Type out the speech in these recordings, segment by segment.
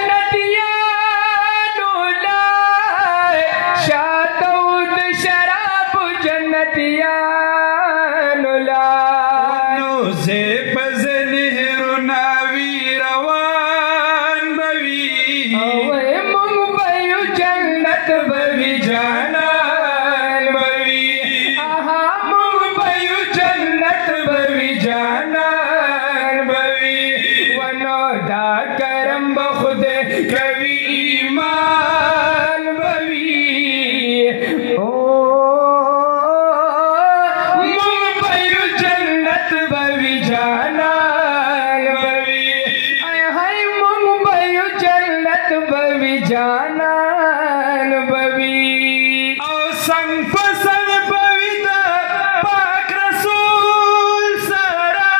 जन्नतियानो लाए शादौद शराब जन्नतियानो लाए नोज़े पज़नेरो नावी रवान बवी ओए मुंग बयु जन्नत बवी जानान बवी आहा मुंग बयु जन्नत बवी जानान बवी वनो दा करम बखुद कवि ईमान बवी ओ मुंग बयु जन्नत बवी जानान बवी आय हाय मुंग बयु जन्नत बवी जानान बवी और संग पसंद पवित्र पाक रसूल सरा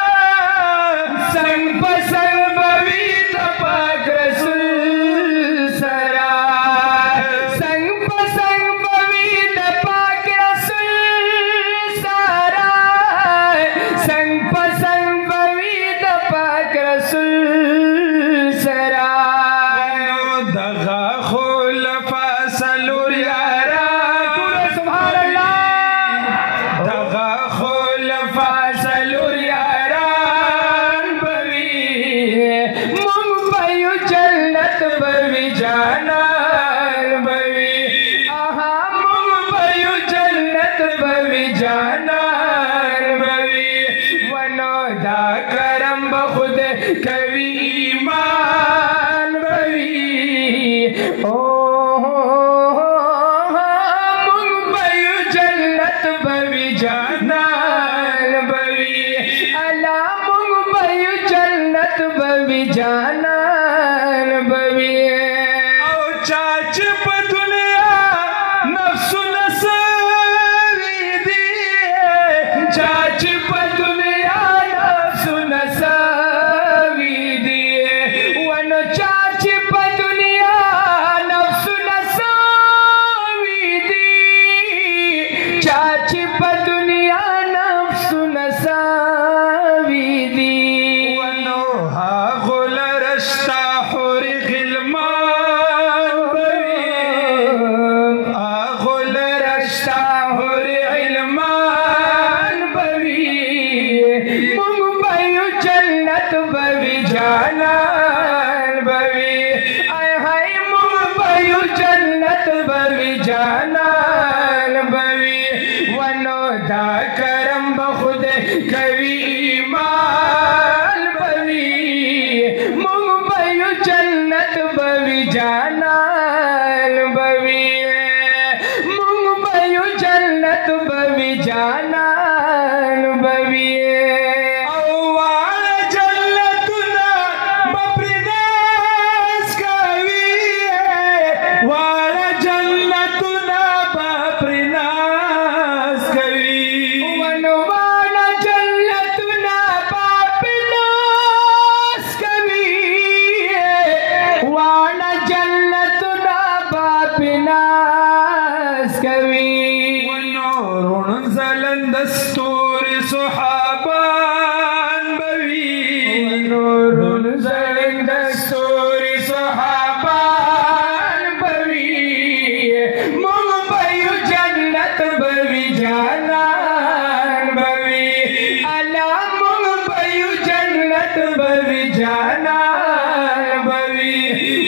संग पसंग बवीत पाक रसूल सरा संग पसंग बवीत पाक रसूल सरा संग पसंग बवीत पाक रसूल सरा दगा खुलफा सलूर यारा सुभान अल्लाह दगा खुलफा सलूर यारान बवी मुंग बयु जन्नत बवी जानान बवी आहा मुंग बयु जन्नत बवी जानान बवी वनो दा करम बखुद कवि ईमान बवी ओ मुंग बयु जन्नत बवी जानान बवी अला मुंग बयु जन्नत बवी जानान बवी और चाच पे दुनिया नफ्सु नसवी दिए चाच पर दुनिया नफ्सु नसावी दिए वनो चाच पर दुनिया नफ्सु नसावी दी चाच पर दुनिया नफ्सु नसावी दी वनो हा गुल रश्ता हुरी गिलमान बवी आ गुल रश्ता हुर इल्मान बवी मुंग बयु जन्नत बवी जानान बवी आय हाय मुंग बयु जन्नत बवी जानान बवी वनो दा करम बखुद कवि ईमान बवी मुंग बयु जन्नत बवी जानान बवी मुंग बयु जन्नत बवी जानान बवी अव्वाल जन्नतुना बप्रिनास कवी वाल जन्नतुना बप्रिनास कवी वनवान जन्नतुना बापिनास कवी वान जन्नतुना बापिनास कवी ونور زلن دستور صحابان بوي نور زلن دستور صحابان بوي مونگ بيو جنت بوي جانان بوي الا مونگ بيو جنت بوي جانان بوي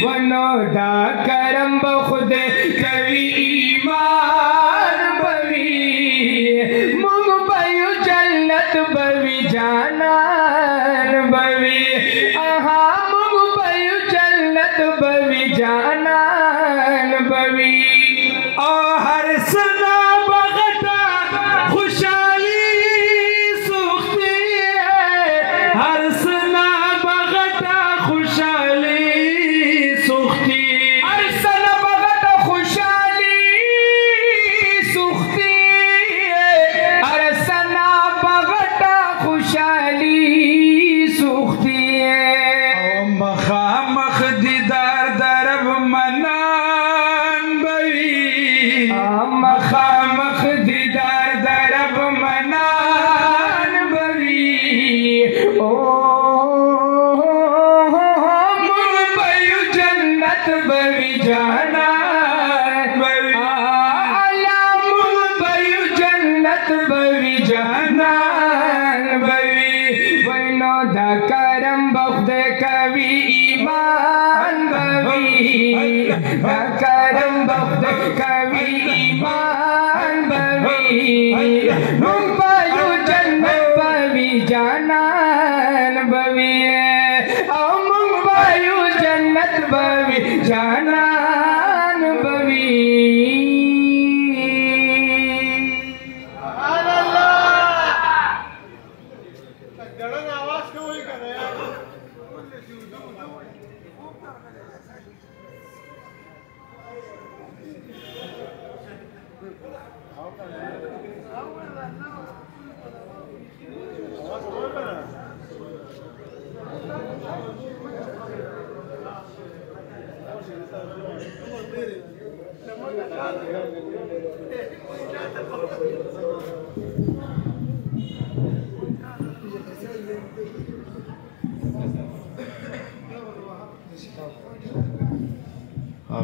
ونو دا کرم بخود کوي ایمان بوي مونگ بيو جنت بوي جانان بوي آها مونگ بيو جنت بوي جانان بوي هر سنا بغتا خوشالي سوختي هر سنا بغتا خوشالي سوختي هر سنا بغتا خوشالي سوختي هر سنا بغتا خوشالي سوختي مخامخ دیدار درب کرم بخت کوي ایمان بوي مونږ پایو جنت بوي جانان بوي او مونږ پایو جنت بوي جانان بوي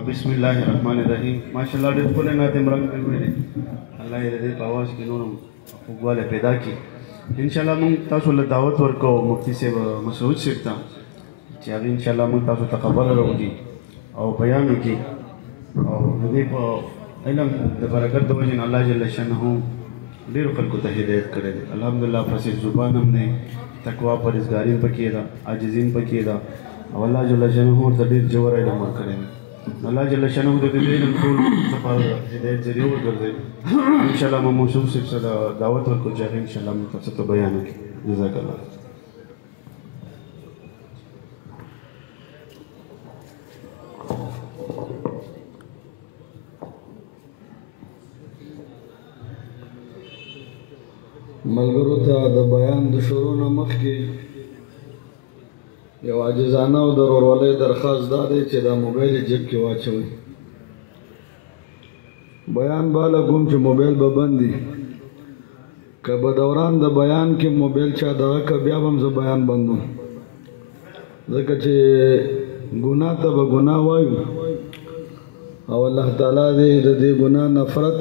بسم الله الرحمن الرحیم ماشاءالله ډېر ښکلی نعت یې رنګ پرې ویلی الله یې د دې په اواز کې نور خوږوالی پیدا کړي انشاءالله موږ تاسو له دعوت ورکوو مفتي صاحب مسعود صاحب ته چې هغه انشاءالله موږ تاسو ته خبره راوړي او بیان وکړي او د دې په علم د برکت د وجې نه الله جل شانه ډېرو خلکو ته هدایت کړی دی الحمدلله فصیح زبان هم دی تقوا پرهیزګاري هم پکې ده عاجزي هم پکې ده او الله جل شانه ورته ډېر ژور علم ورکړی دی الله جل شانه د دې علم ټول لپاره هدایت ذریعہ وګرځي انشاءالله موږ موصوف صاحب سره دعوت ورکړو چې هغه انشاءالله موږ تاسو ته بیان وکړي جزاک الله ملګرو ته د بیان د شروع نه مخکې یو عاجزانه او د ورورولۍ درخواست دا دی چې دا موبایل یې جیب کې واچوئ بیان به لګوم چې موبایل به بند وي که به دوران د بیان کې موبایل چا دغه که بیا به هم زه بیان بندوم ځکه چې ګناه ته به ګناه وایو او الله تعالی دې د دې ګناه نفرت